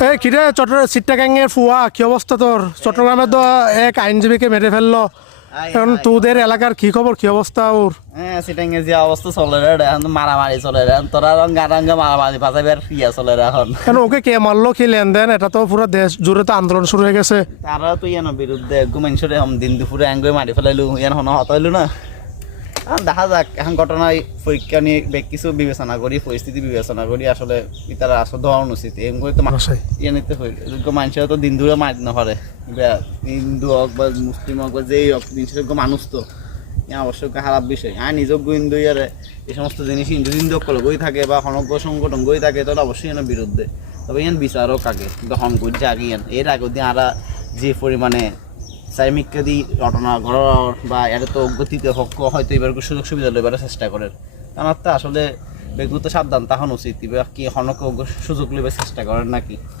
এই কিরে চিট্টাগাংয়ের ফুয়া কি অবস্থা তোর? চট্টগ্রামে তো এক আইনজীবীকে মেরে ফেললো। এখন তোদের এলাকার কি খবর, কি অবস্থা ওর? হ্যাঁ সিটাঙ্গে যে অবস্থা চলে রে, এখন তো মারামারি চলে রে, তোরা গানাঙ্গা মারামারি বাজাইবার ইয়া চলে রে এখন। কেন ওকে কে মারলো, কি লেনদেন? এটা তো পুরো দেশ জুড়ে তো আন্দোলন শুরু হয়ে গেছে। তারা তো ইয়ানো বিরুদ্ধে গুমেনসরে দিন দুপুরে অ্যাঙ্গে মারি ফেলাইলু, ইয়ান হন হত হইলু না। এখন দেখা যাক, এখন ঘটনায় পরীক্ষা নিয়ে কিছু বিবেচনা করি, পরিস্থিতি বিবেচনা করি, আসলে তারা আসলে ধরন উচিত এমনি তো ইয়ে নিতে হইল। মানুষের তো দিন ধরে মারি না পারে, হিন্দু হোক বা মুসলিম হোক বা যেই হোক, জিনিসের মানুষ তো অবশ্যই খারাপ বিষয়। আর নিজজ্ঞ হিন্দু ইয়ারে এই সমস্ত জিনিস হিন্দু হিন্দু গই থাকে বা হনজ্ঞ সংগঠন গই থাকে, তাহলে অবশ্যই এর বিরুদ্ধে। তবে ইয়ান বিচারক আগে দহন করছে আগে ইয়ান, এর আগে দিয়ে আরা যে পরিমাণে চারিমিককে দি ঘটনা ঘর বা এর তো গতিতে হক হয়তো এবার সুযোগ সুবিধা লইবার চেষ্টা করে। আমার তো আসলে ব্যক্তিগত সাবধান তখন উচিত কি হনক সুযোগ লইবার চেষ্টা করেন নাকি।